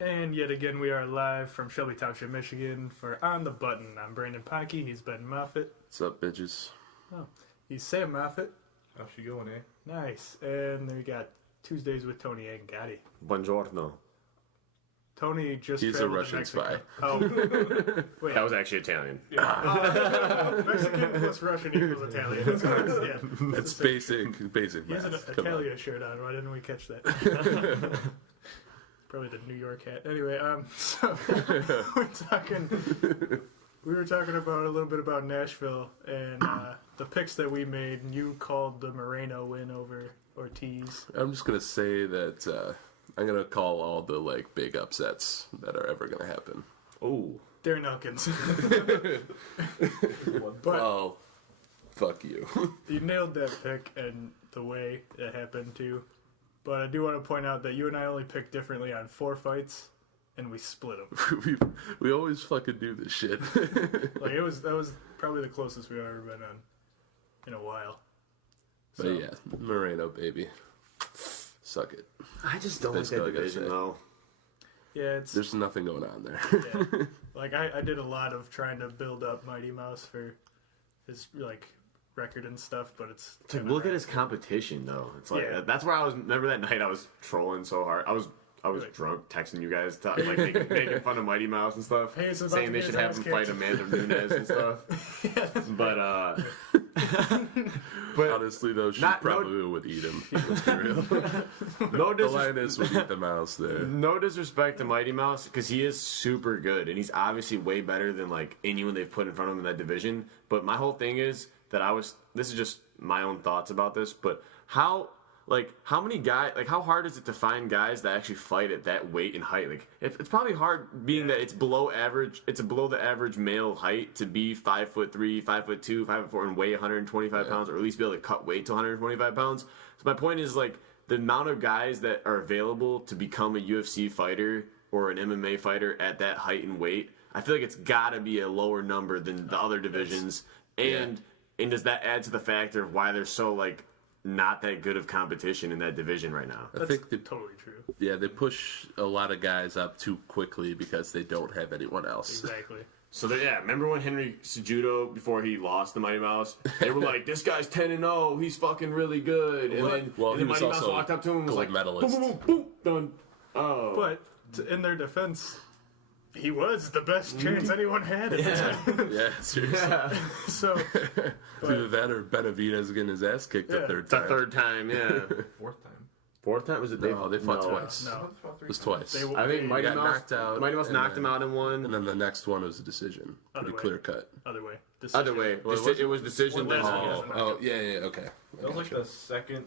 And yet again, we are live from Shelby Township, Michigan for On the Button. I'm Brandon Ponke. He's Ben Moffitt. What's up, bitches? Oh, he's Sam Moffitt. How's she going, eh? Nice. And then we got Tuesdays with Tony Agati. Buongiorno. Tony just He's a traveled Russian to Mexico. spy. Oh, wait. That was actually Italian. Mexican plus Russian equals Italian. That's correct. Yeah. That's basic He has an math. Come on. Italia shirt on. Why didn't we catch that? Probably the New York hat. Anyway, so we were talking about a little bit about Nashville and the picks that we made. And you called the Moreno win over Ortiz. I'm just gonna say that I'm gonna call all the big upsets that are ever gonna happen. Oh. Darren Elkins. But Well, fuck you. you nailed that pick and the way it happened too. But I do want to point out that you and I only picked differently on 4 fights, and we split them. we always fucking do this shit. That was probably the closest we've ever been on in a while. But yeah, Moreno, baby. Suck it. I just don't That's like that all I gotta division, say. though. Yeah, There's nothing going on there. yeah. I did a lot of trying to build up Mighty Mouse for his record and stuff, but it's Like, look at his competition, though. It's like that's where I was. Remember that night I was trolling so hard. I was drunk, texting you guys, making fun of Mighty Mouse and stuff, Hey, it's about saying to they be should his have ass him kicked. fight Amanda Nunes and stuff. But Honestly, though, she probably would eat him. Let's be real. no The lioness would eat the mouse there. No disrespect to Mighty Mouse, because he is super good, and he's obviously way better than anyone they've put in front of him in that division. But my whole thing is that this is just my own thoughts about this, but how many guys, how hard is it to find guys that actually fight at that weight and height? It's probably hard, being that it's below average. It's a below the average male height to be 5'3", 5'2", 5'4", and weigh 125 pounds, or at least be able to cut weight to 125 pounds. So my point is the amount of guys that are available to become a UFC fighter or an MMA fighter at that height and weight. I feel like it's got to be a lower number than the other divisions, and does that add to the factor of why they're so not that good of competition in that division right now? I think totally true. Yeah, they push a lot of guys up too quickly because they don't have anyone else. Exactly. So remember when Henry Cejudo, before he lost the Mighty Mouse, they were like, "This guy's 10-0, he's fucking really good." And then he was Mighty Mouse also walked up to him and was gold like, medalist. "Boom, boom, boom, done." Oh, But in their defense, he was the best chance anyone had at the time. Yeah, seriously. So, Either that or Benavidez getting his ass kicked the third the time. third time, yeah. Fourth time. Was it? No, they fought twice. no. It was twice. I think Mighty got Mouse knocked out, Mighty Mouse and knocked then- him out in one. And then the next one was a decision. Pretty Other way. clear cut. Other way. Other way, it was decision. Well, Then last one. Oh, yeah, okay. That was the second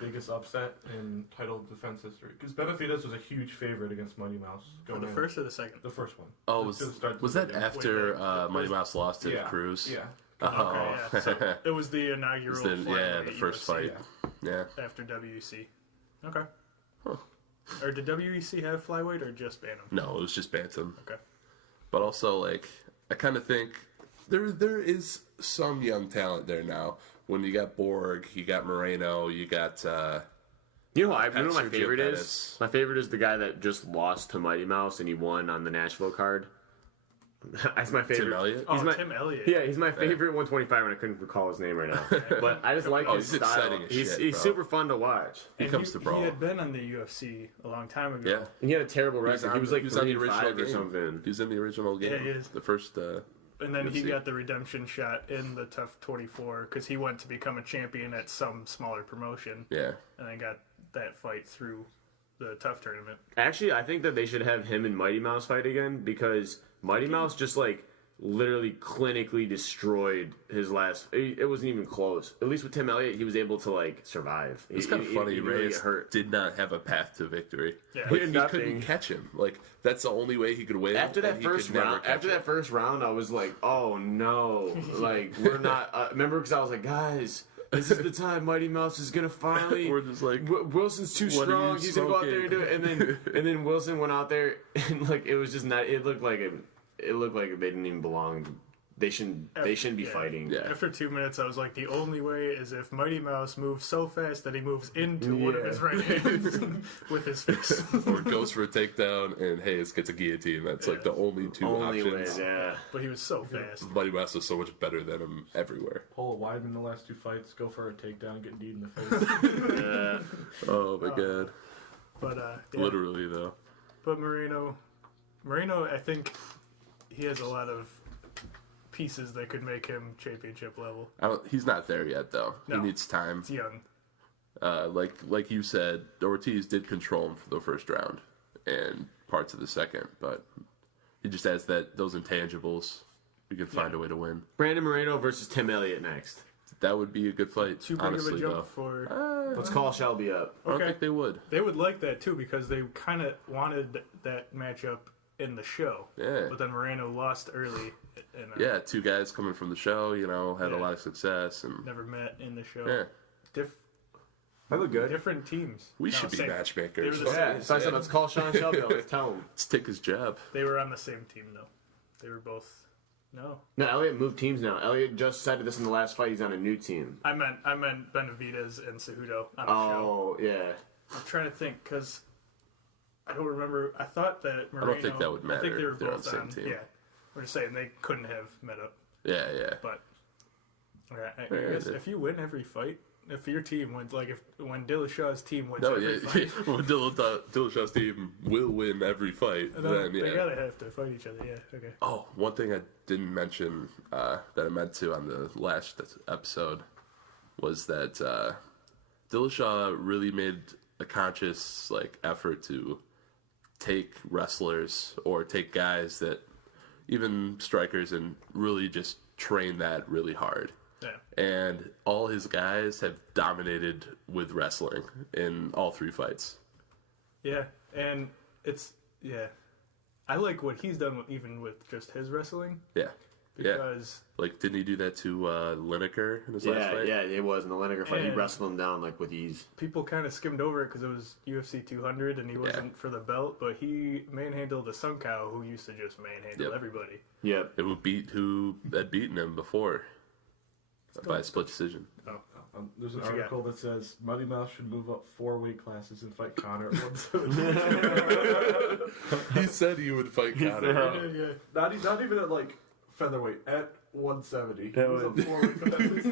biggest upset in title defense history. Because Benavidez was a huge favorite against Mighty Mouse. For the first or the second? The first one. Oh, To start the was that division. after Mighty Mouse lost to Yeah. Cruz? Yeah. Oh. Okay, yeah. So it was the inaugural It's the- flyweight the first UFC fight. Yeah. after WEC. Okay. Huh. Or did WEC have flyweight or just Bantam? No, it was just Bantam. Okay. But also, I kind of think there is some young talent there now. When you got Borg, you got Moreno, you got... You know what my Sergio favorite Pettis. is? My favorite is the guy that just lost to Mighty Mouse and he won on the Nashville card. That's my favorite. Tim Elliott? Oh, He's Tim Elliott. Yeah, he's my favorite 125, and I couldn't recall his name right now. But I just like his he's style. exciting as He's shit, bro. super fun to watch. He And comes to brawl. He had been on the UFC a long time ago. Yeah. And he had a terrible record. He was like on the 3-5 or game. something. He was in the original game. Yeah, he is. The first... And then he UFC. got the redemption shot in the Tough 24 because he went to become a champion at some smaller promotion. Yeah. And then got that fight through the Tough tournament. Actually, I think that they should have him and Mighty Mouse fight again because Mighty Mouse just literally clinically destroyed his last. It wasn't even close. At least with Tim Elliott, he was able to It's survive. kind of funny. He really Reyes get hurt. did not have a path to victory. Yeah. He He did couldn't nothing. catch him. That's the only way he could win. After and that he first could never round, catch him. I was like, "Oh no!" We're not. Remember, because I was like, "Guys, this is the time Mighty Mouse is gonna finally." We're just like, Wilson's too what are strong. you He's gonna go out there and do smoking? it. And then Wilson went out there and it was just not. It looked like they didn't even belong they shouldn't be fighting. Yeah. After 2 minutes, I was like, the only way is if Mighty Mouse moves so fast that he moves into one of his right hands with his fist. Or goes for a takedown, and Hayes gets a guillotine. That's like the only two options. Yeah. But he was so fast. Mighty Mouse is so much better than him everywhere. Pull a Weidman in the last 2 fights, go for a takedown, get kneed in the face. Oh my god. But Literally though. But Moreno, I think he has a lot of pieces that could make him championship level. He's not there yet though. No. He needs time. He's young. Like you said, Ortiz did control him for the first round and parts of the second, but he just has those intangibles. You can find a way to win. Brandon Moreno versus Tim Elliott next. That would be a good fight. Too big honestly, of a jump though. for. Let's call Shelby up. I don't Okay. think they would. They would like that too because they kind of wanted that matchup in the show. Yeah. But then Moreno lost early. And, Yeah, two guys coming from the show, had a Yeah. lot of success, and Never met in the show. yeah, That look good. Different teams. we No, should be same. matchmakers. They were the Yeah, so I said let's call Sean Shelby. Let's tell him. Let's take his job. They were on the same team though. They were both. No, No, Elliott moved teams now. Elliott just decided this in the last fight. He's on a new team. I meant Benavidez and Cejudo on the Oh show. yeah. I'm trying to think because I don't remember. I thought that Moreno. think that would I think matter they were if they're on both the same on. team. Yeah, we're just saying they couldn't have met up. Yeah. But all right, I Yeah, guess yeah. if you win every fight, if your team wins, like when Dillashaw's team wins No, every fight, when Dillashaw's team will win every fight, then they yeah. gotta have to fight each other. Yeah, okay. Oh, one thing I didn't mention that I meant to on the last episode was that Dillashaw really made a conscious effort to take wrestlers or take guys that even strikers and really just train that really hard. Yeah. And all his guys have dominated with wrestling in all 3 fights. Yeah, and I like what he's done even with just his wrestling Yeah. Yeah. because Didn't he do that to Lineker in his last Yeah, fight? yeah, it was in the Lineker fight. He And- wrestled him down with ease. people kind of skimmed over it because it was UFC 200 and he wasn't for the belt, but he manhandled a Sun Cow who used to just manhandle Yep. everybody. Yep. It would beat who had beaten him before by a split decision. Oh, There's an What you got? article that says Mighty Mouse should move up 4 weight classes and fight Connor at 170. He said he would fight Conor. yeah. not even at featherweight, at 170. Yeah, Moves up 4 weight classes.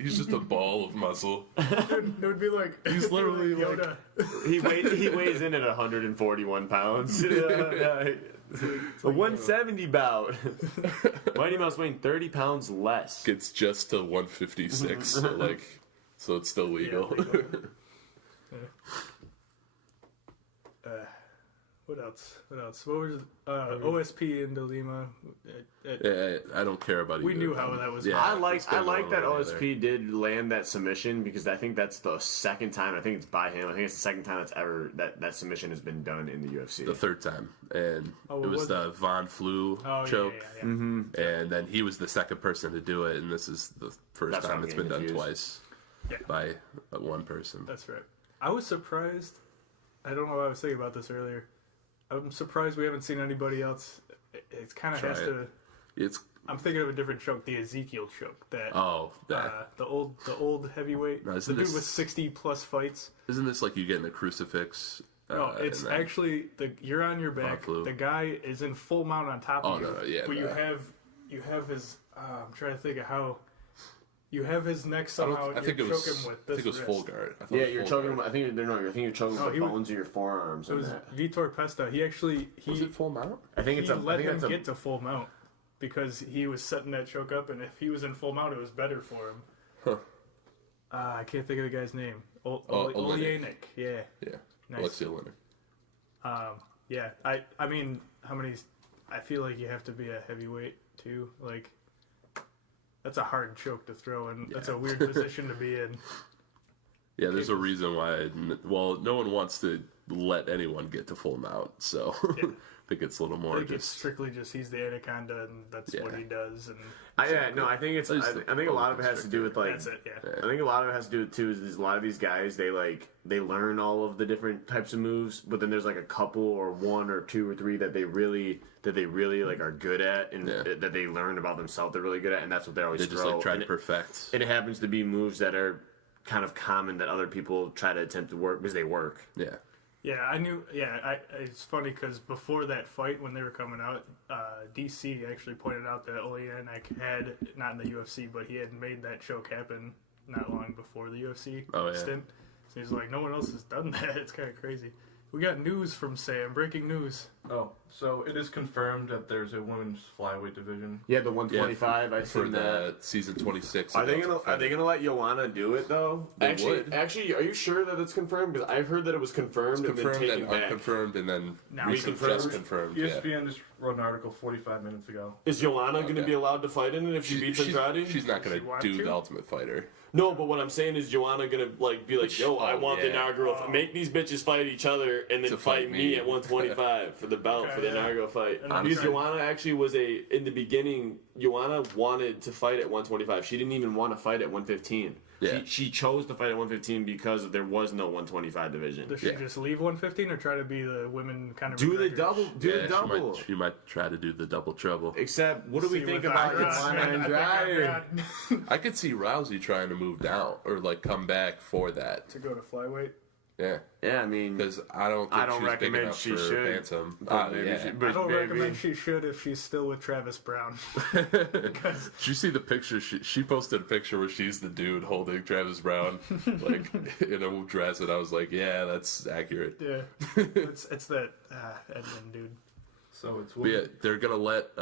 He's just a ball of muscle. It would be like He's literally like- Yoda. He weighs in at 141 pounds. A 170 bout. Mighty Mouse weighing 30 pounds less. Gets just to 156, so it's still legal. What else? What was OSP in Lima? Yeah, I don't care about We either knew of how them. that was. Yeah. I like it's been that one way or the OSP did land that submission because I think that's the second time. I think it's by him. I think it's the second time that's ever that submission has been done in the UFC. The 3rd time, and Oh, it was was the Von Flu Oh choke, yeah. and then he was the second person to do it, and this is the first That's what time I'm it's been getting done confused. twice Yeah. by one person. That's right. I was surprised. I don't know why I was thinking about this earlier. I'm surprised we haven't seen anybody else. It's kind of Try has it. to. It's I'm thinking of a different choke, the Ezekiel choke. That that. the old heavyweight. No, the isn't dude this- with 60+ fights. Isn't this like you getting a crucifix? No, it's and then- actually you're on your back. flu. The guy is in full mount on top Oh, of you. no, yeah, But that. you have his. I'm trying to think of how. You have his neck I somehow. don't. I think it you was. choke him with I this think it was wrist. full guard. I thought Yeah, it was you're full choking. guard. I think you're choking No, with he the was- bones of your forearms. It and was that. Vitor Pesta. He actually Was it full mount? I think it's he a. I let think him that's a. get to full mount because he was setting that choke up, and if he was in full mount, it was better for him. Huh. I can't think of the guy's name. Oleinik. Oleanik. Yeah. Yeah. Nice. Alexei Leonard. Yeah. I mean, how many? I feel like you have to be a heavyweight too. That's a hard choke to throw, and that's a weird position to be in. Yeah, there's a reason why. Well, no one wants to let anyone get to full mount, so Yeah. I think it's a little I more think it's just. strictly just he's the anaconda and that's what Yeah. he does. And I think it's. I think a lot of it has to do with like. that's it. Yeah. I think a lot of it has to do with too is a lot of these guys they learn all of the different types of moves, but then there's like a couple or one or two or three that they really like are good at and that they learn about themselves they're really good at, and that's what they always They just throw. like try And to perfect. and it happens to be moves that are kind of common that other people try to attempt to work because they work. Yeah. Yeah, I knew. Yeah, it's funny because before that fight, when they were coming out, DC actually pointed out that Oleanik had, not in the UFC, but he had made that choke happen not long before the UFC stint. So he's like, no one else has done that. It's kind of crazy. We got news from Sam. Breaking news. Oh, so it is confirmed that there's a women's flyweight division. Yeah, the 125. I for seen that. the season 26. Are they gonna let Joanna do it though? They actually, would. actually, are you sure that it's confirmed? Because I've heard that it was confirmed, confirmed and then taken and back. unconfirmed, and then Now recently reconfirmed? just confirmed. Yeah. ESPN just wrote an article 45 minutes ago. Is Joanna going to Okay. be allowed to fight in it if she beats Andrade? She's not going She want to do to? the Ultimate Fighter. No, but what I'm saying is Joanna going to like be like, yo, I want the yeah. inaugural. Make these bitches fight each other and then To fight fight me me. at 125 for the belt Okay, for the yeah. inaugural fight. And I'm Because sorry. Joanna actually was in the beginning. Joanna wanted to fight at 125. She didn't even want to fight at 115. Yeah. She chose to fight at 115 because there was no 125 division. Does she Yeah. just leave 115 or try to be the women kind of Do the McGregor? double. Do Yeah, the double. She might try to do the double trouble. Except, what do we See, think with about Andrade, Joanna I think Andrade? Andrade I could see Rousey trying to move down or like come back for that. to go to flyweight. Yeah, Yeah, I mean, because I don't think she's big recommend enough she for should. Bantam. but maybe Yeah. she- I but don't maybe- recommend she should if she's still with Travis Brown. Did you see the picture? She posted a picture where she's the dude holding Travis Brown, like in a dress, and I was like, yeah, that's accurate. Yeah, it's that Edmund dude. So it's But yeah, they're gonna let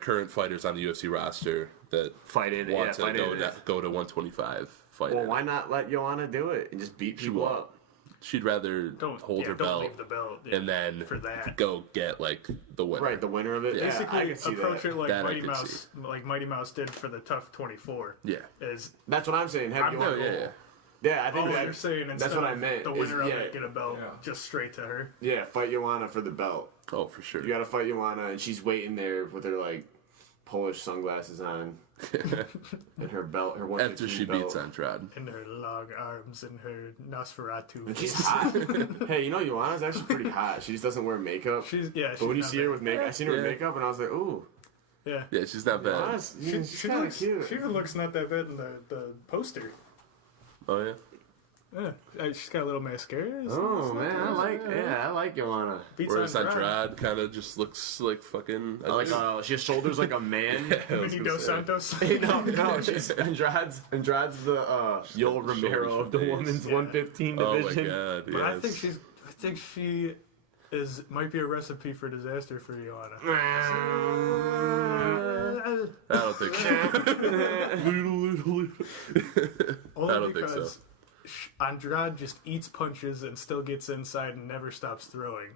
current fighters on the UFC roster that Fight in it. want Yeah, to fight in it. go to 125 fight. Well, it. why not let Joanna do it and just beat people won't. up? She'd rather Don't hold her don't belt leave the belt yeah, and then for that. go get like the winner. Right, the winner of it. Yeah. Yeah, Basically, I can see approach that. it like That I Mighty can Mouse, like Mighty Mouse did for the Tough 24. Yeah. Is That's what I'm saying. Have I'm Joanna. not- Yeah. Yeah, I think oh, that, you're saying instead that's what I of meant. the is- winner of yeah, it get a belt Yeah. just straight to her. yeah, fight Joanna for the belt. Oh, for sure. You got to fight Joanna, and she's waiting there with her like Polish sunglasses on and her belt, her 115 After she belt. beats Andrade. And her long arms and her Nosferatu And she's face. hot. Hey, you know Joanna's actually pretty hot. She just doesn't wear makeup. She's But when you not see her bad. with makeup, I seen her with Yeah. makeup, and I was like, ooh, Yeah. Yeah, she's not bad. Joanna's, she's She kind of looks, cute. she even looks not that bad in the poster. Oh yeah. Yeah, she's got a little mascara. Oh man, I like Joanna. Beats Whereas Andrade. Andrade kind of just looks like fucking. I like she has shoulders like a man. I was Mini gonna Dos say. Santos. Hey, no, she's Andrade's the Yoel Romero of the face. women's Yeah. 115 Oh my division. god. But I Yes. think she might be a recipe for disaster for Joanna. I don't think so. Only I don't think so. because Andrade just eats punches and still gets inside and never stops throwing.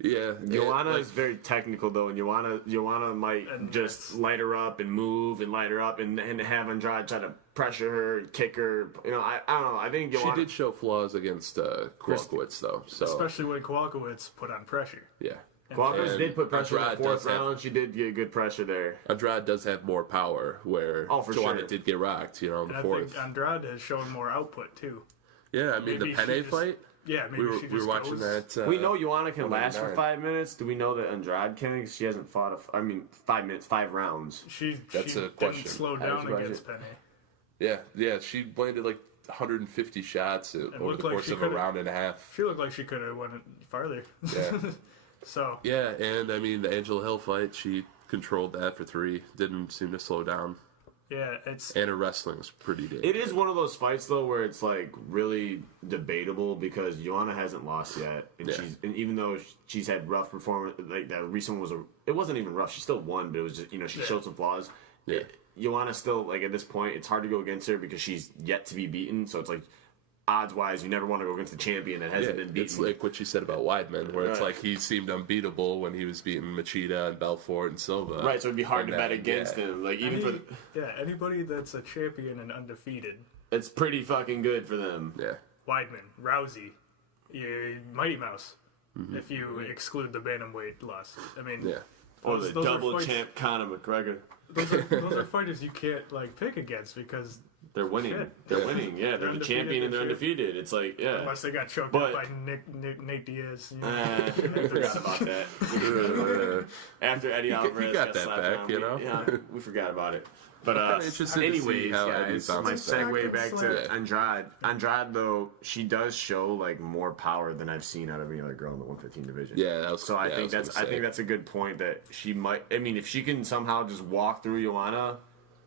Yeah. Joanna like, is very technical though, and Joanna might And just that's- light her up and move and light her up and have Andrade try to pressure her and kick her. You know, I don't know. I think she Joanna. did show flaws against Kowalkiewicz though. So Especially when Kowalkiewicz put on pressure. yeah. Kowalkiewicz And did put pressure in Andrade the fourth does have- round. She did get good pressure there. Andrade does have more power, where Oh, for Joanna sure. did get rocked, in And the I fourth. think Andrade has shown more output too. Yeah, I mean maybe the she Penne just- fight. Yeah, maybe We she just were watching goes. that. We know Joanna can last for 109. 5 minutes. Do we know that Andrade can? 'Cause she hasn't fought 5 minutes, 5 rounds. That's she a question. didn't slow How down does she against Penne. Yeah. She landed like 150 shots over looked the like course she of a could've- round and a half. She looked like she could have went farther. Yeah. So Yeah, and I mean the Angela Hill fight, she controlled that for 3. Didn't seem to slow down. yeah, it's And her wrestling was pretty damn It is one of those fights though where it's like really debatable because Joanna hasn't lost yet, and Yeah. even though she's had rough performance, like that recent one it wasn't even rough. She still won, but it was just she showed some flaws. Yeah. Joanna still like at this point it's hard to go against her because she's yet to be beaten. So it's like odds wise, you never want to go against the champion that hasn't been beaten. It's like what you said about Weidman, where it's Right. like he seemed unbeatable when he was beating Machida and Belfort and Silva. right, so it'd be hard And to bet then, against yeah. him. Like even for anybody that's a champion and undefeated. It's pretty fucking good for them. Yeah. Weidman, Rousey, Mighty Mouse. If you exclude the bantamweight loss, I mean, Yeah. Or the those are double fights- champ Conor McGregor. those are fighters you can't like pick against because They're winning. Shit. They're Yeah. winning. Yeah, they're the undefeated, champion and they're they're undefeated. It's like, yeah. unless they got choked But- up by Nate Diaz. You know? I forgot about that. After Eddie Alvarez got that slapped back, down, you know? Yeah, we forgot about it. But kinda interested to see anyways, how Eddie guys, bounces my back. segue back to Yeah. Andrade. Andrade, though, she does show like more power than I've seen out of any other girl in the 115 division. Yeah, that was, So I yeah, think was gonna say. that's a good point that she might. I mean, if she can somehow just walk through Joanna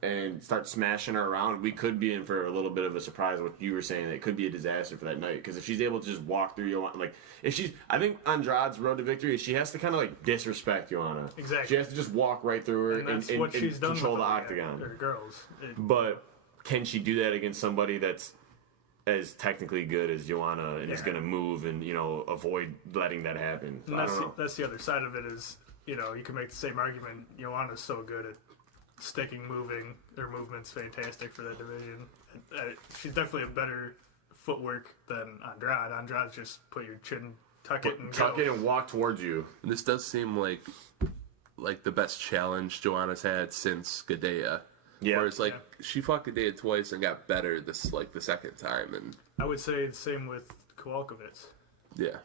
and start smashing her around, we could be in for a little bit of a surprise. What you were saying, that it could be a disaster for that night. Because if she's able to just walk through Joanna, like if she's, I think Andrade's road to victory is she has to kind of like disrespect Joanna. Exactly. She has to just walk right through her And that's what she's done control with the them, octagon. Or girls. But can she do that against somebody that's as technically good as Joanna and is Yeah. going to move and avoid letting that happen? So And I don't know. that's the other side of it is, you can make the same argument. Joanna's so good at sticking, moving. Her movement's fantastic for that division. She's definitely a better footwork than Andrade. Andrade's just put your chin, tuck it, and Tuck go. it and walk towards you. And this does seem like the best challenge Joanna's had since Gadea. Yeah. Whereas she fought Gadea twice and got better the second time, and I would say the same with Kowalkiewicz. yeah.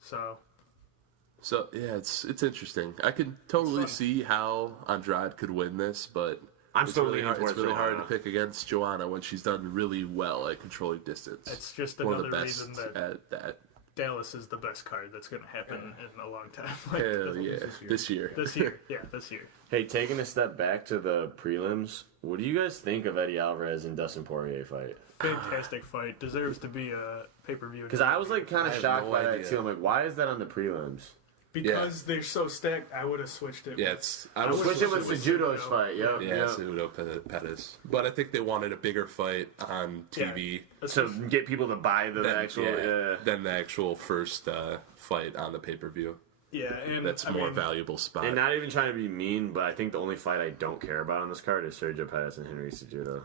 So Yeah, it's interesting. I can totally fun. see how Andrade could win this, but I'm it's still really leaning hard. It's towards really hard to Joanna. pick against Joanna when she's done really well at controlling distance. it's just one of another the best reason that at that. Dallas is the best card that's going to happen in a long time. Hell yeah, this year. This year. Yeah, this year. Hey, taking a step back to the prelims, what do you guys think of Eddie Alvarez and Dustin Poirier fight? Fantastic fight. Deserves to be a pay-per-view. Because I was like kind I of have shocked no by that idea. too. I'm like, why is that on the prelims? Because they're so stacked, I would have switched it. Yeah, it's I wish was Switch it was with with Cejudo's Cejudo. fight. Yep. yeah, yep. Cejudo Pettis, but I think they wanted a bigger fight on TV So get people to buy the than, actual. than the actual first fight on the pay per view. Yeah, and That's I more mean, valuable spot. And not even trying to be mean, but I think the only fight I don't care about on this card is Sergio Pettis and Henry Cejudo.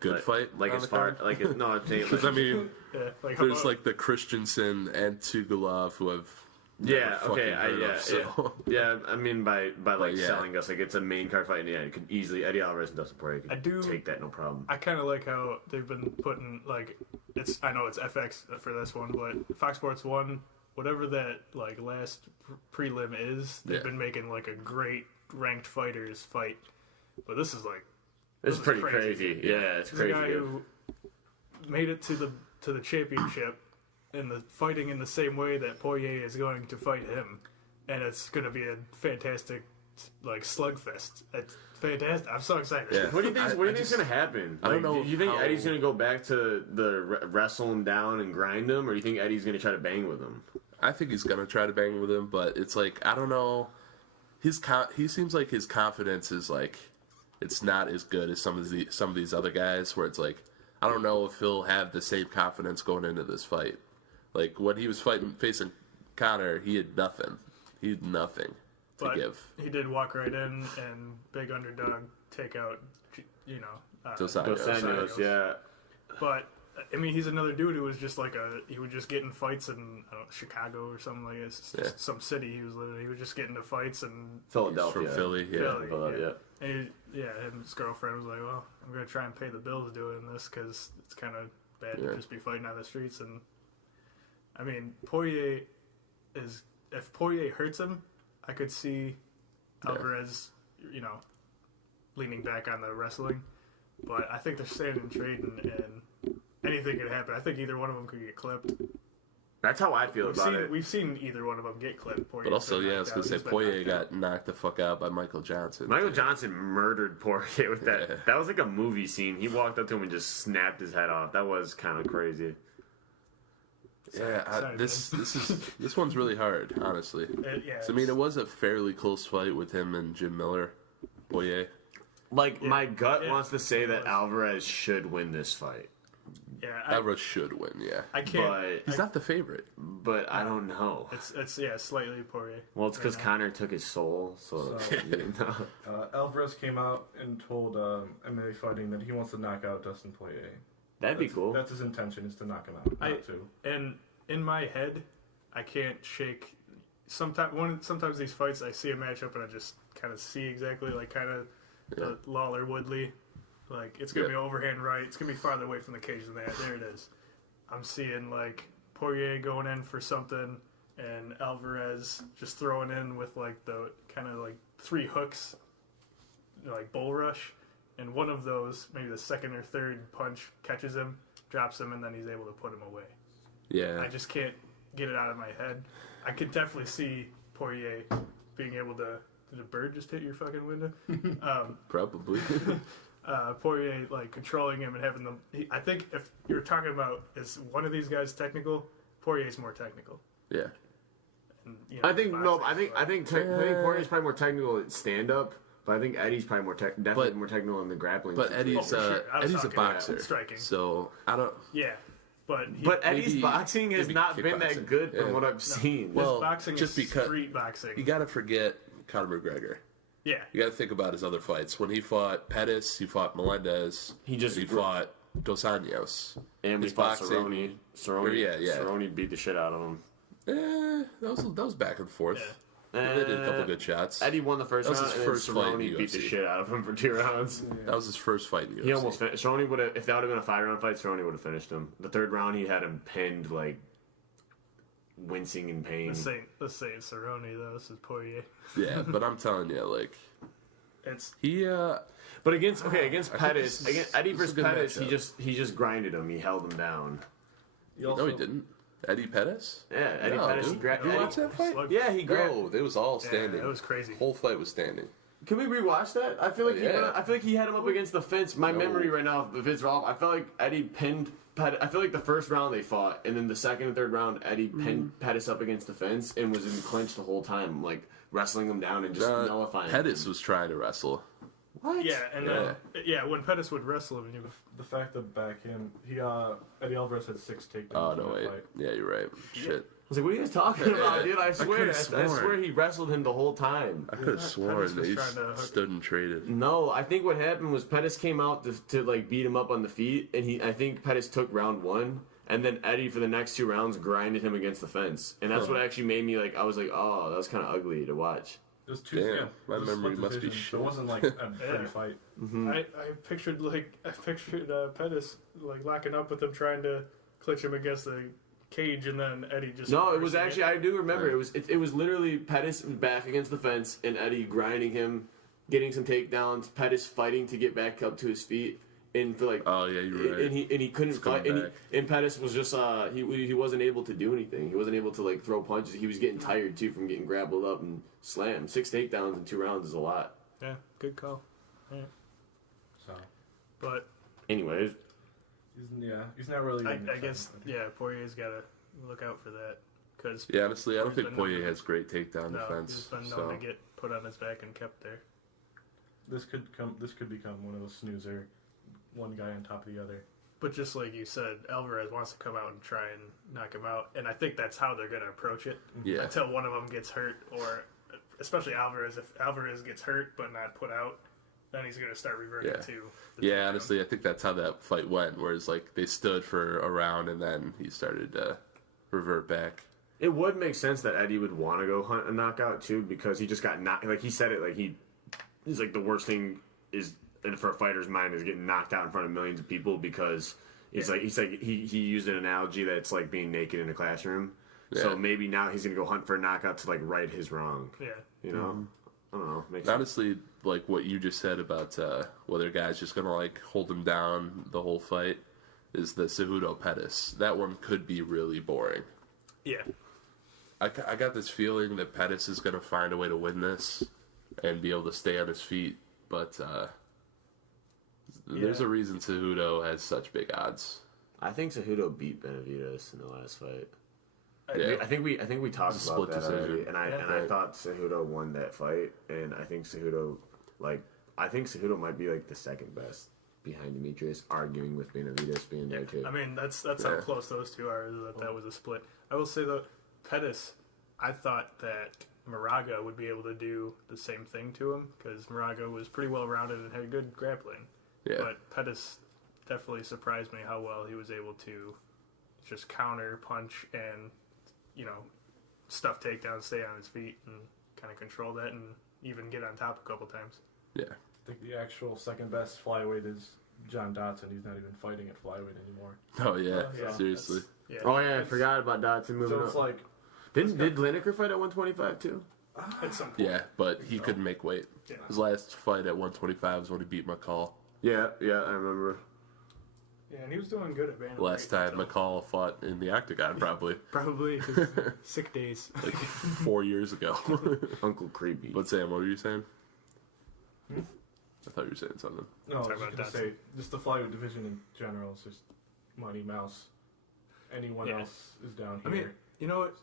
good fight, Like on as the far card? like it, no, I'm saying Because I mean, Yeah, like there's like the Christensen and Tugalov who have yeah, never okay, fucking heard of, so. yeah. I mean by like yeah. selling us like it's a main card fight, and yeah, it could easily Eddie Alvarez and Dustin Poirier could I do- take that no problem. I kind of like how they've been putting it's. I know it's FX for this one, but Fox Sports 1, whatever that last prelim is, they've Yeah. been making a great ranked fighters fight. But this is This is pretty crazy. crazy. Yeah, it's There's a crazy. guy dude. who made it to the championship and the fighting in the same way that Poirier is going to fight him, and it's going to be a fantastic slugfest. It's fantastic. I'm so excited. Yeah. What do you think? I- What do you I think's just- gonna happen? I don't know Do you think how- Eddie's gonna go back to the wrestle him down and grind him, or do you think Eddie's gonna try to bang with him? I think he's gonna try to bang with him, but it's I don't know. He seems like his confidence is it's not as good as some of these other guys. Where it's I don't know if he'll have the same confidence going into this fight. When he was facing Conor, he had nothing. He had nothing to But give. he did walk right in and big underdog take out, Dos Dos Anjos. Anjos, yeah. But I mean, he's another dude who was just he would just get in fights in Chicago or something like this, Yeah. some city he was living in. He would just get into fights and Philadelphia. From Philly, yeah. Philly. Philadelphia. And him and his girlfriend was like, "Well, I'm gonna try and pay the bills doing this because it's kind of bad Yeah. to just be fighting on the streets." And I mean, Poirier is if Poirier hurts him, I could see Alvarez, leaning back on the wrestling. But I think they're standing and trading, and anything could happen. I think either one of them could get clipped. That's how I feel about it. We've seen either one of them get clipped. Poirier's But also, been yeah, I was knocked gonna out, say he's been Poirier knocked out. got knocked the fuck out by Michael Johnson. Michael Johnson murdered Poirier with that. Yeah. That was like a movie scene. He walked up to him and just snapped his head off. That was kind of crazy. Yeah, Sorry, this one's really hard, honestly. Yeah, So, I mean, it was a fairly close fight with him and Jim Miller, Poirier. Like, my gut Yeah. wants to say that was. Alvarez should win this fight. yeah. Alvarez should win, yeah. I can't. But He's not the favorite. I don't know. It's slightly Poirier. Well, it's because Conor took his soul, so you know. Alvarez came out and told MMA Fighting that he wants to knock out Dustin Poirier. That'd be cool. That's his intention, is to knock him out, not to. And in my head, I can't shake. Sometimes these fights, I see a matchup and I just kind of see exactly like kind of the Lawler Woodley. Like it's gonna be overhand right. It's gonna be farther away from the cage than that. There it is. I'm seeing like Poirier going in for something, and Alvarez just throwing in with like the kind of like 3 hooks, like bull rush, and one of those, maybe the second or third punch, catches him, drops him, and then he's able to put him away. Yeah. I just can't get it out of my head. I could definitely see Poirier being able to. Did a bird just hit your fucking window? Probably. Poirier like controlling him and having them. I think if you're talking about is one of these guys technical, Poirier's more technical. Yeah. And, I think Poirier's probably more technical at stand up, but I think Eddie's probably definitely more technical in the grappling. But Eddie's sure. Eddie's a boxer, striking. so I don't. Yeah, but Eddie's boxing has not been that good from what I've seen. Well, boxing just is because street boxing. you got to forget Conor McGregor. Yeah, You got to think about his other fights. When he fought Pettis, he fought Melendez. He fought Dos Anjos. And we His fought boxing- Cerrone. Yeah. Cerrone beat the shit out of him. That was back and forth. Yeah. They did a couple good shots. Eddie won the first That was round, his and first then fight in Cerrone beat the UFC. shit out of him for 2 rounds. That was his first fight in the UFC. He almost finished. Cerrone would have, if that would have been a 5-round fight, Cerrone would have finished him. The 3rd round, he had him pinned, like, wincing in pain. let's say it's Cerrone though. This is Poirier. Yeah, but I'm telling you, like, It's But against Pettis, this is- against Eddie this is versus a good Pettis, matchup. he just grinded him. He held him down. no, he didn't. Eddie Pettis? Yeah, Eddie No, Pettis. dude. He grabbed. You watch that fight? Yeah, he grabbed. No, it was all standing. it was crazy. Whole fight was standing. Can we rewatch that? I feel like Yeah. I feel like he had him up against the fence. My No. memory right now, if it's wrong, I felt like Eddie pinned. I feel like the first round they fought, and then the second and third round, Eddie pinned Pettis up against the fence and was in clinch the whole time, like wrestling him down and just nullifying Pettis him. was trying to wrestle. What? Yeah, and when Pettis would wrestle him, The fact that back him, Eddie Alvarez had 6 takedowns Oh, in no, that wait. fight. Yeah, you're right. Shit. I was like, what are you guys talking about, dude? I swear, could've I sworn. swear he wrestled him the whole time. I could have sworn Pettis that was he trying to hook- stood and traded. No, I think what happened was Pettis came out to like beat him up on the feet, and I think Pettis took round 1, and then Eddie for the next 2 rounds grinded him against the fence, and that's what actually made me like, I was like, oh, that was kind of ugly to watch. It was 2. Damn, Yeah, my it was a memory split must be decision, shit. so it wasn't like a pretty fight. I pictured Pettis like locking up with him, trying to clinch him against the cage, and then Eddie just No, it was actually I do remember it was literally Pettis back against the fence and Eddie grinding him, getting some takedowns, Pettis fighting to get back up to his feet, and for like Oh, yeah, you're right. and he couldn't fight, coming and Pettis was just he wasn't able to do anything. He wasn't able to like throw punches. He was getting tired too from getting grappled up and slammed. 6 takedowns in 2 rounds is a lot. Yeah, good call. Yeah. So But Anyways, he's not really. I guess Poirier's got to look out for that because Yeah, honestly, I don't think Poirier has great takedown he's defense. been known to get put on his back and kept there. This could become one of those snoozer, one guy on top of the other. But just like you said, Alvarez wants to come out and try and knock him out, and I think that's how they're going to approach it. Yeah. Until one of them gets hurt, or especially Alvarez. If Alvarez gets hurt but not put out, then he's going to start reverting Yeah. to. The Yeah, takedown. honestly, I think that's how that fight went. Whereas, like, they stood for a round and then he started to revert back. it would make sense that Eddie would want to go hunt a knockout too, because he just got knocked. Like he said it, like he's like the worst thing is for a fighter's mind is getting knocked out in front of millions of people, because it's like he used an analogy that it's like being naked in a classroom. Yeah. So maybe now he's gonna go hunt for a knockout to like right his wrong. Yeah. You know, I don't know. Makes sense. Honestly, like what you just said about whether a guy's just gonna like hold him down the whole fight is the Cejudo Pettis. That one could be really boring. Yeah. I got this feeling that Pettis is gonna find a way to win this and be able to stay on his feet, but there's Yeah. a reason Cejudo has such big odds. I think Cejudo beat Benavidez in the last fight. Yeah. I think we talked It's a about split that already, decision. and I thought Cejudo won that fight, and I think Cejudo might be like the second best behind Demetrius, arguing with Benavidez being there too. I mean, that's how Yeah. close those two are. That was a split. I will say though, Pettis, I thought that Moraga would be able to do the same thing to him because Moraga was pretty well rounded and had good grappling. Yeah. But Pettis definitely surprised me how well he was able to just counter, punch, and, you know, stuff takedowns, stay on his feet, and kind of control that, and even get on top a couple times. Yeah. I think the actual second best flyweight is John Dotson. He's not even fighting at flyweight anymore. Oh yeah, Yeah. seriously. Yeah. Oh yeah, I forgot about Dotson moving So it's up. like, Did Lineker fight at 125 too? At some point. Yeah, but he couldn't make weight. Yeah. His last fight at 125 was when he beat McCall. Yeah, I remember. Yeah, and he was doing good at bantamweight. Last time until- McCall fought in the octagon, probably Probably his sick days. like 4 years ago. Uncle Creepy. But Sam, what were you saying? I thought you were saying something. no, I was Talk just about gonna Dotson. say, just the flyweight division in general is just Mighty Mouse. Anyone Yeah. else is down I here. mean, you know what?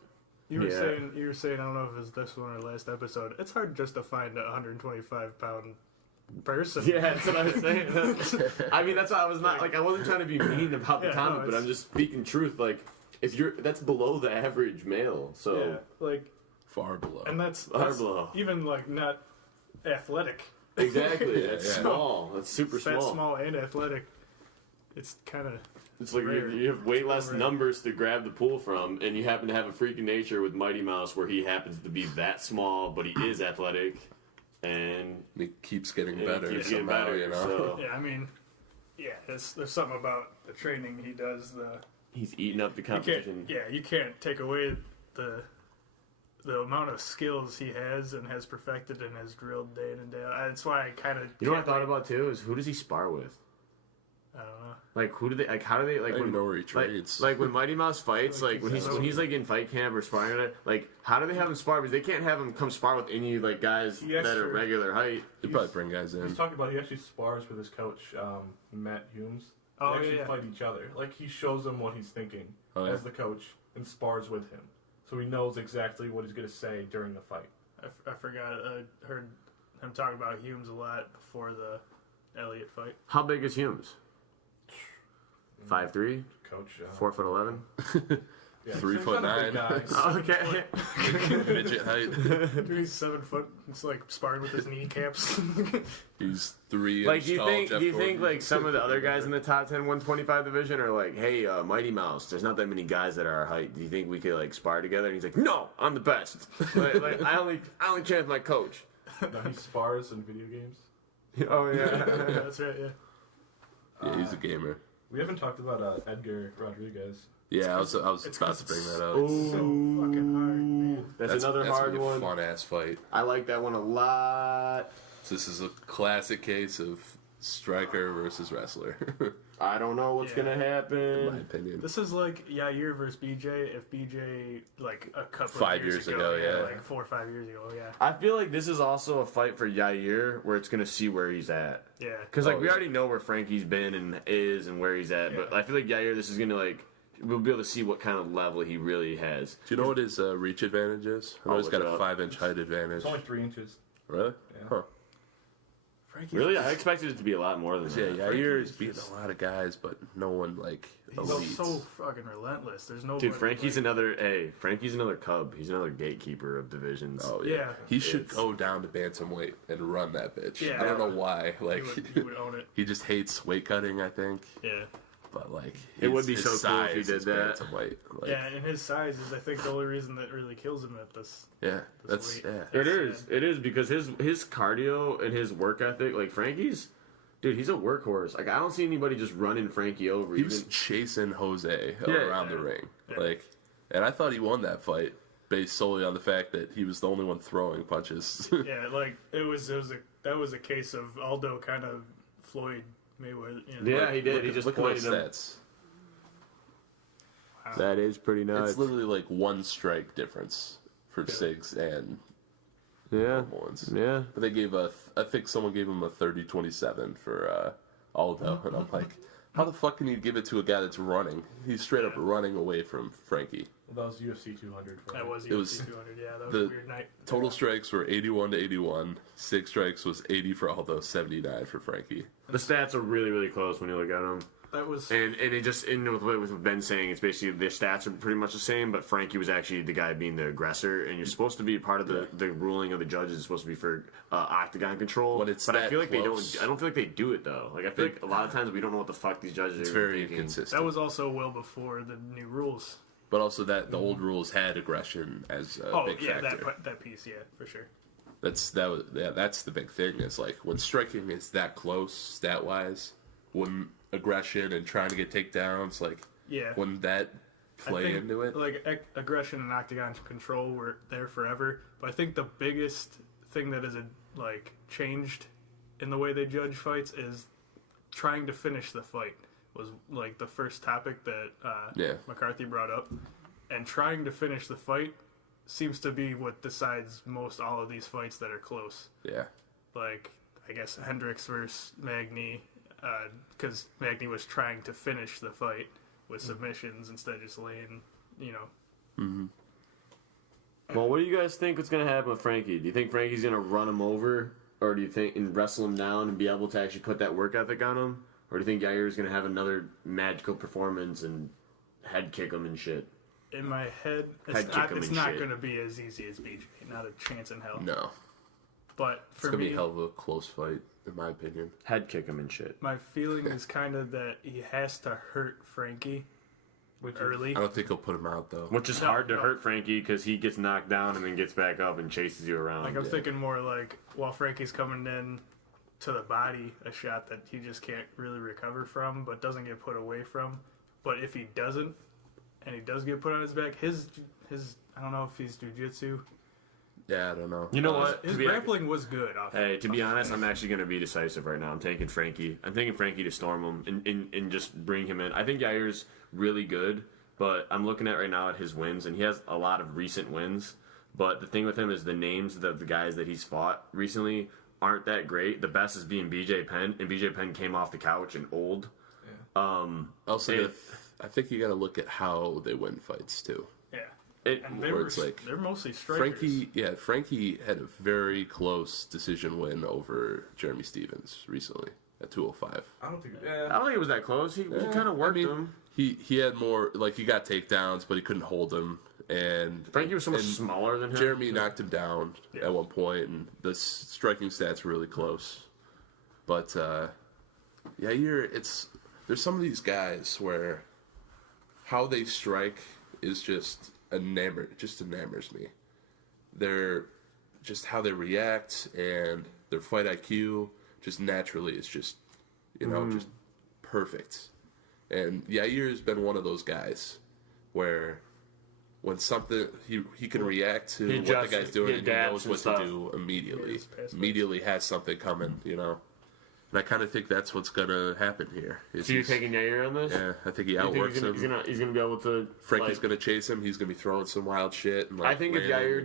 You were Yeah. saying, I don't know if it was this one or last episode. It's hard just to find a 125-pound person. Yeah, that's what I was saying. I mean, that's why I was not like I wasn't trying to be mean about the Yeah, comment, no, but it's- I'm just speaking truth. Like, if you're that's below the average male, so Yeah, like, Far below. and that's Far below. even like not athletic. exactly, Yeah, that's yeah. small. That's super That small. small and athletic. It's kind of It's like rare. you have way less Rare. numbers to grab the pool from, and you happen to have a freak of nature with Mighty Mouse, where he happens to be that small, but he is athletic, and He keeps getting he better keeps getting somehow, better. you know? So yeah. I mean, yeah. There's something about the training he does. he's eating up the You can't, competition. yeah, you can't take away the amount of skills he has and has perfected and has drilled day in and day out. That's why I kind of. You know what I thought about too is who does he spar with? I don't know. Like who do they like? How do they like? I don't when, even know where he like, trains. like when Mighty Mouse fights, Like, like when he's he's like in fight camp or sparring, with it, like how do they have him spar? Because they can't have him come spar with any like guys Yes, that are sure. regular height. They probably bring guys in. He's talking about he actually spars with his coach, Matt Humes. Oh, They actually yeah. fight each other. Like, he shows them what he's thinking Oh, yeah. as the coach and spars with him. So he knows exactly what he's going to say during the fight. I forgot. I heard him talk about Humes a lot before the Elliott fight. How big is Humes? 5'3", Coach, 4'11". yeah, 3'9". Okay. Midget height. He's 7 foot. It's like sparring with his kneecaps. He's 3 Like, inch do you tall. think Jeff do you think Gordon. like some of the other guys in the top 10 125 division are like, hey, Mighty Mouse, there's not that many guys that are our height. Do you think we could like spar together? And he's like, no, I'm the best. like I only train with my coach. No, he spars in video games. Oh Yeah, yeah. that's right. Yeah. Yeah, he's a gamer. We haven't talked about Edgar Rodriguez. Yeah, I was it's about 'cause to bring it's- that up. So fucking hard, man. That's another hard gonna be one. a fun ass fight. I like that one a lot. So this is a classic case of striker versus wrestler, I don't know what's Yeah. gonna in my happen. opinion. This is like Yair versus BJ. If BJ like a couple 5 of years years ago, yeah. like 4 or 5 years ago, yeah, I feel like this is also a fight for Yair where it's gonna see where he's at. yeah. Because like Oh, we yeah. already know where Frankie's been and is and where he's at, but Yeah. I feel like Yair, this is gonna like we'll be able to see what kind of level he really has. Do you know what his reach advantage is? I know Oh, he's got look it a up. 5-inch height advantage. It's only 3 inches. Really? Yeah. Huh. Frankie, Really, I expected it to be a lot more than Yeah, that. Yair is Frankie's beating just- a lot of guys, but no one like he's elite. so fucking relentless. There's no Dude, Frankie's like, another Cub. He's another gatekeeper of divisions. Oh yeah. Yeah. He should It's- go down to bantamweight and run that bitch. Yeah. I don't know why. Like he would own it. he just hates weight cutting, I think. Yeah, But like It would his- be his so cool if he size did is that. bantamweight. Like, yeah. And his size is, I think, the only reason that really kills him at this. yeah. That's weight. yeah. It is because his cardio and his work ethic, like Frankie's, dude, he's a workhorse. Like I don't see anybody just running Frankie over. He even, was chasing Jose Yeah. around the ring. Yeah. Like and I thought he won that fight based solely on the fact that he was the only one throwing punches. Yeah, like that was a case of Aldo kind of Floyd Mayweather. You know, Yeah, he did. He just look at pointed those him. stats. That is pretty nuts. It's literally like one strike difference for Sigs and yeah, Mullins. yeah. But they gave I think someone gave him a 30-27 for Aldo, and I'm like, how the fuck can you give it to a guy that's running? He's straight up running away from Frankie. That was UFC 200. For that him. was It was- UFC 200. Yeah, that was the a weird night. Total strikes were 81-81. Sig strikes was 80 for Aldo, 79 for Frankie. The stats are really, really close when you look at them. that was. And it just with Ben saying, it's basically the stats are pretty much the same, but Frankie was actually the guy being the aggressor, and you're supposed to be part of the ruling of the judges is supposed to be for octagon control. When it's but I that feel like close, they don't. I don't feel like they do it though. Like I feel like a lot of times we don't know what the fuck these judges it's are very thinking. inconsistent. That was also well before the new rules. But also that the old rules had aggression as a big factor. that piece, yeah, for sure. That's the big thing. Is like when striking is that close stat wise, when aggression and trying to get takedowns, like when that play into it. Like aggression and octagon control were there forever, but I think the biggest thing that has like changed in the way they judge fights is trying to finish the fight was like the first topic that McCarthy brought up, and trying to finish the fight seems to be what decides most all of these fights that are close. Yeah. Like I guess Hendricks versus Magny, because Magny was trying to finish the fight with submissions instead of just laying, Well, what do you guys think is going to happen with Frankie? Do you think Frankie's going to run him over, or do you think and wrestle him down and be able to actually put that work ethic on him, or do you think Yair's going to have another magical performance and head kick him and shit? In my head, it's not going to be as easy as BJ. Not a chance in hell. No. But for It's gonna me, be a hell of a close fight, in my opinion. Head kick him and shit. my feeling is kind of that he has to hurt Frankie early. I don't think he'll put him out though. Which is hard to hurt Frankie because he gets knocked down and then gets back up and chases you around. Like I'm thinking more like while Frankie's coming in to the body, a shot that he just can't really recover from, but doesn't get put away from. But if he doesn't, and he does get put on his back, his I don't know if he's jujitsu. Yeah, I don't know. You know what? His grappling was good. Hey, to be honest, I'm actually going to be decisive right now. I'm taking Frankie. I'm taking Frankie to storm him and just bring him in. I think Yair's really good, but I'm looking at right now at his wins, and he has a lot of recent wins. But the thing with him is the names of the guys that he's fought recently aren't that great. The best is being BJ Penn, and BJ Penn came off the couch and old. Yeah. Also, I think you got to look at how they win fights too. Yeah. And they're mostly strikers. Frankie had a very close decision win over Jeremy Stevens recently at 205. I don't think it was that close. He kind of worked him. He had more, like, he got takedowns, but he couldn't hold him. And Frankie was so much smaller than him. Jeremy knocked him down at one point, and the striking stats were really close. But there's some of these guys where how they strike is just enamors me. They're just how they react and their fight IQ just naturally is just just perfect. And Yair has been one of those guys where when something he can react to what the guy's doing and he knows what to do immediately. Immediately has something coming, And I kind of think that's what's going to happen here. So you're taking Yair on this? Yeah, I think he outworks him. He's going to be able to... Frankie's going to chase him. He's going to be throwing some wild shit. And, I think if Yair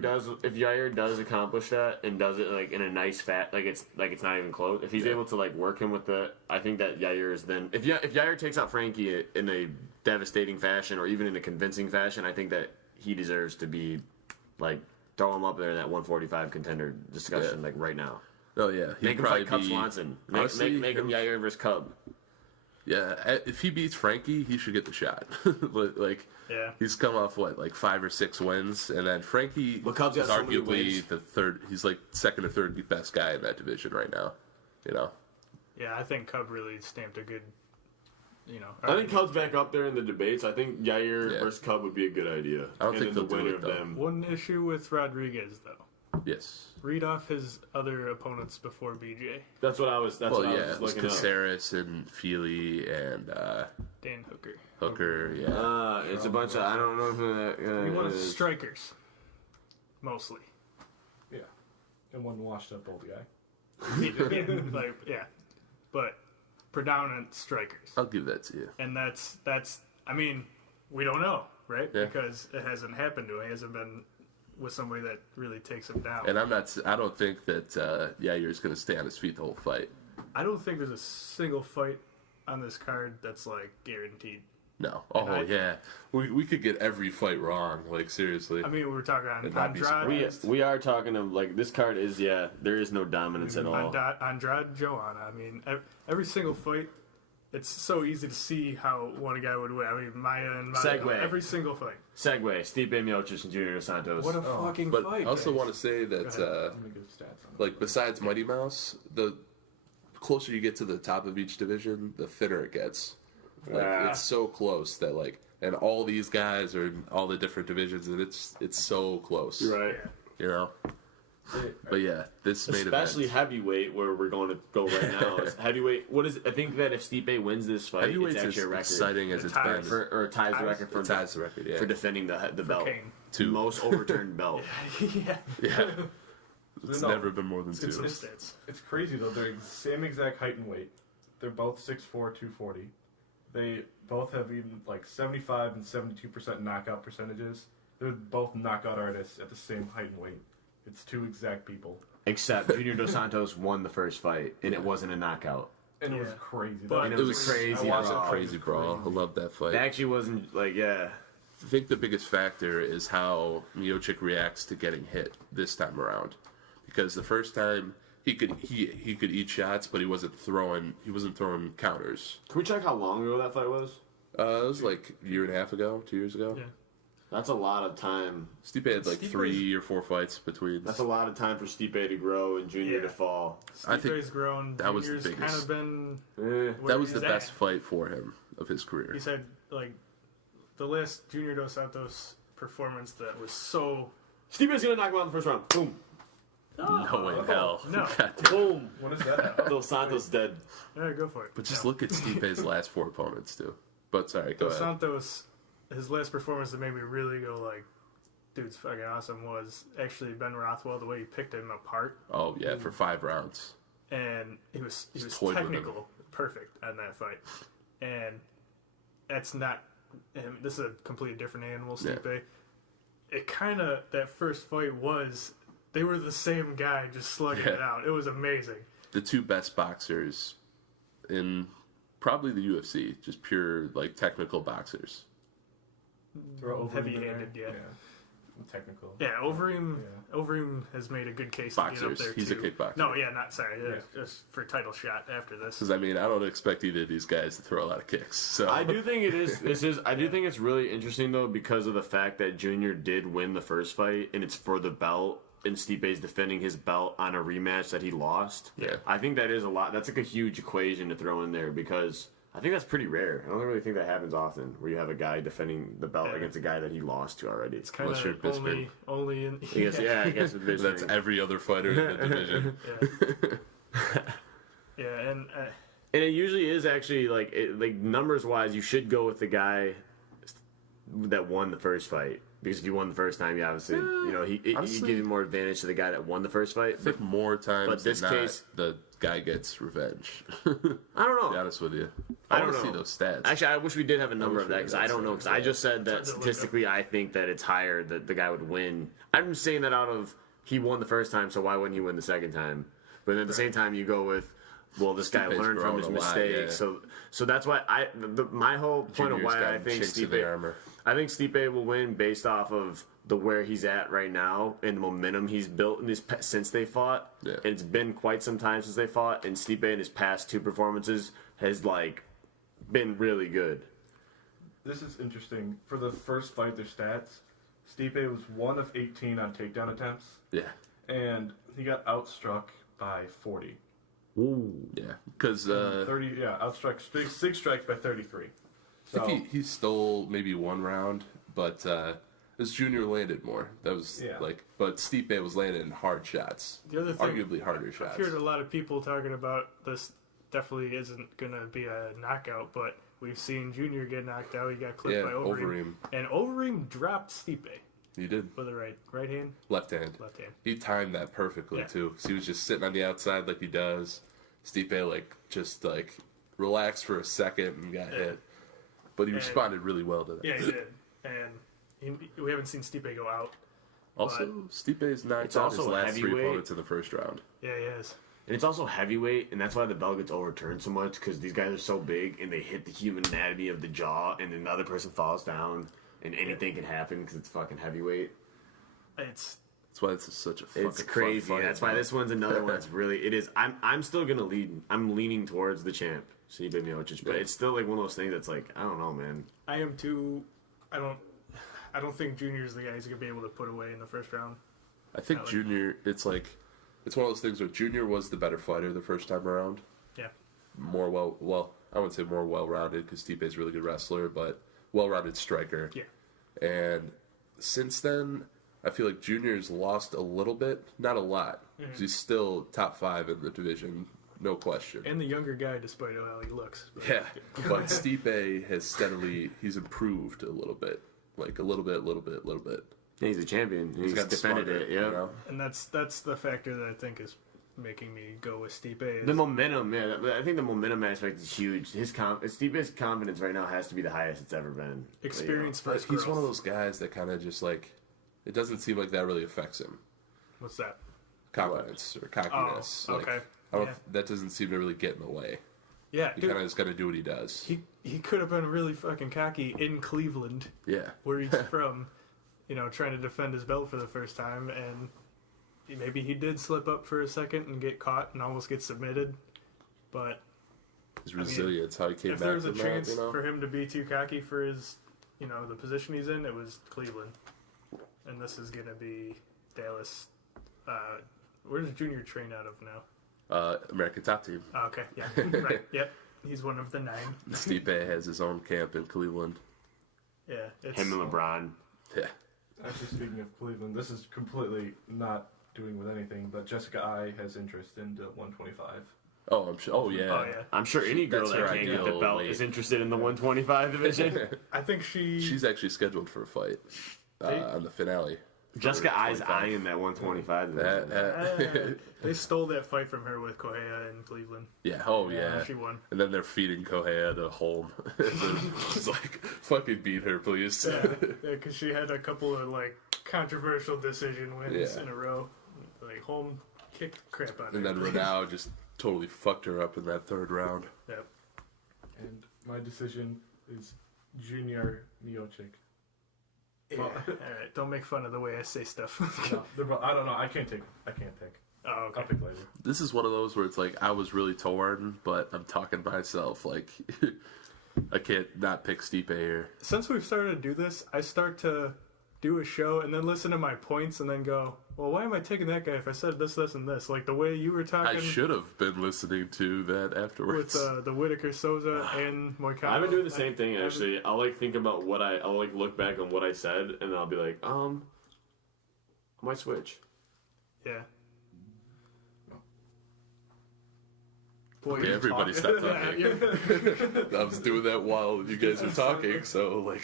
does accomplish that and does it like in a nice it's not even close. If he's able to like work him with I think that Yair is then... If Yair takes out Frankie in a devastating fashion or even in a convincing fashion, I think that he deserves to be like throw him up there in that 145 contender discussion like right now. Oh yeah, make him fight Cub Swanson. Make him Yair versus Cub. Yeah, if he beats Frankie, he should get the shot. He's come off 5 or 6 wins, and then Frankie is arguably the third. He's like second or third best guy in that division right now. Yeah, I think Cub really stamped a good. I think Cub's back up there in the debates. I think Yair versus Cub would be a good idea. I don't think the winner of them. One issue with Rodriguez though. Yes. Read off his other opponents before BJ. That's what I was. That's what I was looking at. Caceres and Feely and Dan Hooker. Hooker, yeah. It's a bunch of I don't know who we want strikers, mostly. Yeah, and one washed up old guy. But predominant strikers. I'll give that to you. And that's. I mean, we don't know, right? Yeah. Because it hasn't happened to him. He hasn't been with somebody that really takes him down. And I don't think that Yair's going to stay on his feet the whole fight. I don't think there's a single fight on this card that's guaranteed. No. Yeah. We could get every fight wrong. Seriously. I mean, we were talking on Andrade. We are talking of this card is there is no dominance at all. Andrade Joanna. I mean, every single fight it's so easy to see how one guy would win. I mean, Maya and Maya, Segue. every single fight. Stipe Miocic and Junior Dos Santos. What a fucking But fight! I also guys. want to say that, Let me give stats on like, besides Mighty Mouse, the closer you get to the top of each division, the thinner it gets. Like, it's so close that, like, and all these guys are in all the different divisions, and it's so close. Right. You know? But yeah, this made Especially event. heavyweight, where we're going to go right now. Is heavyweight. What is? I think that if Stipe wins this fight, Heavyweight's it's as actually a record. exciting as It it's ties. been. Or ties the record for It ties the record, yeah. for defending the belt. Kane. Two. Most overturned belt. Yeah. Yeah. It's No, never been more than two. It's some It's- stats. It's crazy though. They're same exact height and weight. They're both 6'4", 240. They both have even like 75 and 72% knockout percentages. They're both knockout artists at the same height and weight. It's two exact people, Except Junior Dos Santos won the first fight, and it wasn't a knockout. and it was Yeah. crazy. But And It was crazy. I watched brawl. it. Crazy brawl. I love that fight. It actually wasn't like I think the biggest factor is how Miocic reacts to getting hit this time around, because the first time he could eat shots, but he wasn't throwing counters. Can we check how long ago that fight was? It was like a year and a half ago, 2 years ago. Yeah. That's a lot of time. Stipe had like Stipe's- 3 or 4 fights between. That's a lot of time for Stipe to grow and Junior Yeah. to fall. I think Stipe's grown. that was the Junior's kind biggest. of been. Eh. where That was the he's best at. fight for him of his career. He said like the last Junior Dos Santos performance that was so. Stipe's gonna knock him out in the first round. Boom. No way in hell. No. God damn. Boom. When is that? Dos Santos dead. All right, go for it. But just No. look at Stipe's last 4 opponents too. But sorry, go Dos ahead. Santos, his last performance that made me really go like, dude's fucking awesome was actually Ben Rothwell, the way he picked him apart, Oh yeah, for 5 rounds. and he was toyed with him. technical, perfect on that fight, and that's not. And this is a completely different animal, Yeah. Stipe. It kind of that first fight was they were the same guy just slugging Yeah. it out. It was amazing. The 2 best boxers in probably the UFC, just pure like technical boxers. Throw over Heavy-handed, yeah. Technical. Yeah, Overeem. Yeah. Overeem has made a good case to get up Boxers. there He's a too. kickboxer. No, yeah, not sorry. Yeah. Just for title shot after this. Because I mean, I don't expect either of these guys to throw a lot of kicks. So I do think it is. I do think it's really interesting though because of the fact that Junior did win the first fight and it's for the belt, and Stipe's defending his belt on a rematch that he lost. Yeah. I think that is a lot. That's like a huge equation to throw in there because I think that's pretty rare. I don't really think that happens often where you have a guy defending the belt Yeah. aga's a guy that he lost to already. It's kind Unless you're of Bisping. only in. I guess, yeah, I guess with that's Bisping. every other fighter in the division. Yeah, and And it usually is actually like numbers wise, you should go with the guy that won the first fight because if you won the first time, you obviously you honestly- give you more advantage to the guy that won the first fight. I think more times But this than not, case- the guy gets revenge. I don't To be know. honest with you, I I don't want to see know. those stats. Actually, I wish we did have a number wish of we that had because that I don't know because I stat. just said that It's hard to look up. statistically I think that it's higher that the guy would win. I'm saying that out of he won the first time, so why wouldn't he win the second time? But at the same time, you go with well, this guy Stipe's learned from grown his a lot, mistakes, yeah. so that's why my whole point of Junior's why got I think chinks in the armor. Stipe will win based off of the where he's at right now and the momentum he's built in since they fought. Yeah. And it's been quite some time since they fought, and Stipe in his past 2 performances has like been really good. This is interesting. For the first fight, their stats, Stipe was 1 of 18 on takedown attempts, Yeah, and he got outstruck by 40. Ooh. yeah, because 30, yeah, outstruck 6 strikes by 33. I So, think he stole maybe 1 round, but his Junior landed more. That was Yeah. but Stipe was landing hard shots, the other thing, arguably harder I've shots. heard a lot of people talking about this. Definitely isn't gonna be a knockout, but we've seen Junior get knocked out. He got clipped Yeah, by Overeem, Overeem. and Overeem dropped Stipe He did with the right hand, left hand. left hand. He timed that perfectly Yeah. too. 'Cause he was just sitting on the outside like he does. Stipe just relaxed for a second and got hit, but he And- responded really well to that. Yeah, he did, and we haven't seen Stipe go out. Also, Stipe's knocked It's out his also last 3 heavyweight. opponents in the first round. Yeah, he is. And it's also heavyweight, and that's why the belt gets overturned so much because these guys are so big and they hit the human anatomy of the jaw, and then the other person falls down, and anything can happen because it's fucking heavyweight. It's That's why it's such a fucking It's crazy. fun fight. That's why this one's another one. It's really it is. I'm still gonna lead. I'm leaning towards the champ, Stipe Miocic, but it's still like one of those things that's like I don't know, man. I am too. I don't think Junior's the guy who's gonna be able to put away in the first round. I think Junior. It's one of those things where Junior was the better fighter the first time around. Yeah. More I wouldn't say more well-rounded because Stipe's a really good wrestler, but well-rounded striker. Yeah. And since then, I feel like Junior's lost a little bit, not a lot. Mm-hmm. He's still top 5 in the division, no question. And the younger guy, despite how he looks. But. Yeah, but Stipe has he's improved a little bit. Like a little bit. Yeah, he's a champion. He's got defended smarter, it, yeah. You know? And that's the factor that I think is making me go with Stipe. The momentum, yeah. I think the momentum aspect is huge. Stipe's confidence right now has to be the highest it's ever been. Experience But first. he's one of those guys that kind of just like, it doesn't seem like that really affects him. What's that? Confidence or cockiness. Oh, okay. That doesn't seem to really get in the way. Yeah, He kind of just got to do what he does. He could have been really fucking cocky in Cleveland, Yeah. where he's from, trying to defend his belt for the first time, and maybe he did slip up for a second and get caught and almost get submitted, but His resilience, how he came if back there was a from chance that, for him to be too cocky for his, the position he's in, it was Cleveland, and this is gonna be Dallas. Where does Junior train out of now? American Top Team. Oh, okay, yeah, right, yep. He's one of the 9. Stipe has his own camp in Cleveland. Yeah, it's Him and LeBron. Yeah. Actually, speaking of Cleveland, this is completely not doing with anything, but Jessica I has interest in the 125. Oh, I'm sure. Oh, yeah. Oh yeah, I'm sure any girl That's that her can't get the ideal belt weight. is interested in the 125 division. I think She's actually scheduled for a fight on the finale. Jessica I's 25. eyeing that 125 division. They stole that fight from her with Correa in Cleveland. Yeah, oh yeah. She won. And then they're feeding Correa to Holm. It's like, fucking beat her, please. Yeah, because she had a couple of controversial decision wins Yeah. in a row. Like Holm kicked the crap out of And her. then Renaud just totally fucked her up in that 3rd round. Yep. And my decision is Junior Miocic. Yeah. All right. Don't make fun of the way I say stuff. No, I don't know. I can't pick. Oh, okay. I'll pick later. This is one of those where it's like, I was really torn, but I'm talking to myself. Like, I can't not pick Stipe here. Since we've started to do this, I start to do a show and then listen to my points and then go, well, why am I taking that guy if I said this, this, and this? Like the way you were talking. I should have been listening to that afterwards. With the Whitaker, Souza, and Moicano. I've been doing the same thing actually. I'll think about I'll look back on what I said, and then I'll be like, I might switch. Yeah. Boy, Okay, you're everybody talking. stop talking. Yeah, I was doing that while you guys were talking, so like,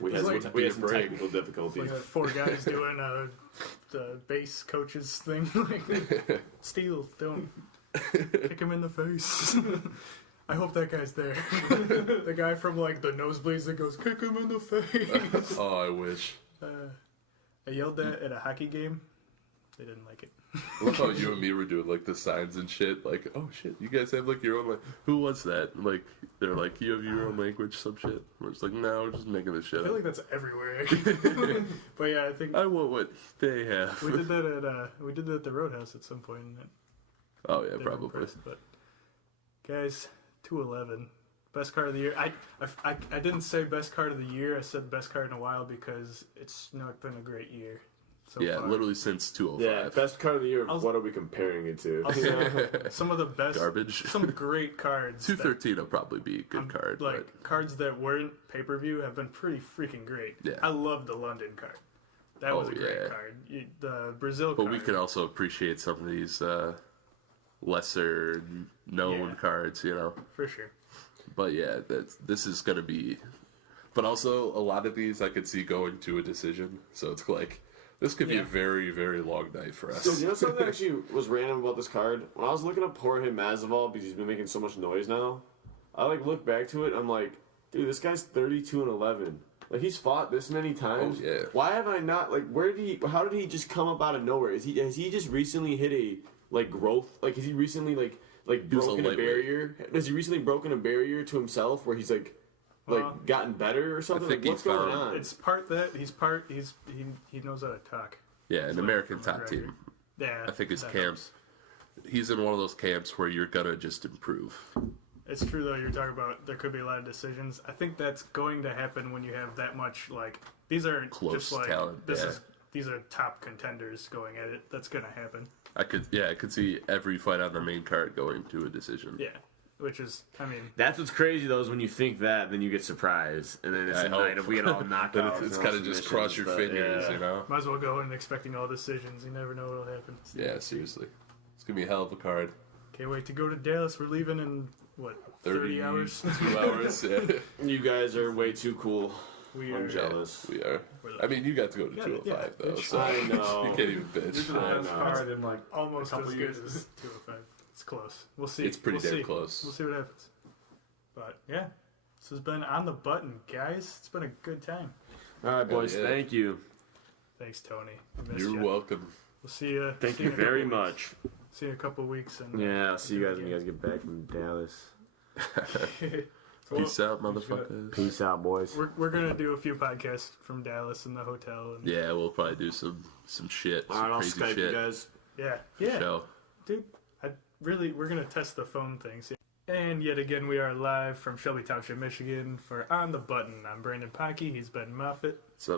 We It's had like- some technical difficulties. like 4 guys doing the base coaches thing. Like, Steele, don't kick him in the face. I hope that guy's there. The guy from the nosebleeds that goes, kick him in the face. oh, I wish. I yelled that at a hockey game. They didn't like it. I love how you and me were doing the signs and shit. Like, oh shit, you guys have your own. Who was that? Like, they're like, you have your own language, some shit. We're just like, no, we're just making this shit I feel up. like that's everywhere. Actually. But yeah, I think I want what they have. we did that at the Roadhouse at some point. And Oh yeah, they were probably. impressed, but guys, 211, best card of the year. I didn't say best card of the year. I said best card in a while because it's not been a great year. So Yeah, far. literally since 205. Yeah, best card of the year. I'll- What are we comparing it to? I'll say some of the best, Garbage. some great cards. 213 will probably be a good card. Like but cards that weren't pay per view have been pretty freaking great. Yeah. I love the London card. That was a great card. The Brazil But card. we can also appreciate some of these lesser known cards, for sure. But yeah, this is going to be... But also, a lot of these I could see going to a decision. So it's like, this could be a very, very long night for us. So you know something that actually was random about this card? When I was looking up Jorge Masvidal because he's been making so much noise now, I look back to it. I'm like, dude, this guy's 32-11. Like he's fought this many times. Oh, yeah. Why have I not how did he just come up out of nowhere? Has he just recently hit a growth? Like has he recently broken a barrier? Has he recently broken a barrier to himself where he's gotten better or something? I think What's he going found- on? It's part that he knows how to talk. Yeah, an Like, American from top McGregor. team. Yeah, I think his that camps... He's in one of those camps where you're going to just improve. It's true though. You're talking about there could be a lot of decisions. I think that's going to happen when you have that much like these are Close just like talent, this yeah. is these are top contenders going at it. That's going to happen. I could see every fight on the main card going to a decision. Yeah, which is I mean That's what's crazy though is when you think that, then you get surprised, and then it's a night of we get all knocked Then out. it's kind of just cross your fingers, you know. might as well go in expecting all decisions. You never know what'll happen. Yeah, seriously, it's gonna be a hell of a card. Can't wait to go to Dallas. We're leaving in what 30 hours. 2 hours. Yeah, You guys are way too cool. We I'm are jealous. we are. We're the- I mean, you got to go to Yeah, 205 yeah, though, bitch. so I know. you can't even This is bitch. the I best know. card in like almost a couple as years. good as 205. It's close. We'll see. It's pretty we'll damn see. close. We'll see what happens. But yeah, this has been On the Button, guys. It's been a good time. All right, boys. yeah. Thank you. Thanks, Tony. I missed You're ya. welcome. We'll see you. Thank see you in a couple very weeks. much. See you in a couple weeks. And Yeah, I'll see you guys when you guys get back from Dallas. Well, Peace out, motherfuckers. Peace out, boys. we're gonna do a few podcasts from Dallas in the hotel. And Yeah, we'll probably do some shit, All some right, I'll crazy Skype shit. you guys. yeah, Show. dude. We're gonna test the phone things. And yet again, we are live from Shelby Township, Michigan for On the Button. I'm Brandon Ponke. He's Ben Moffitt. What's up?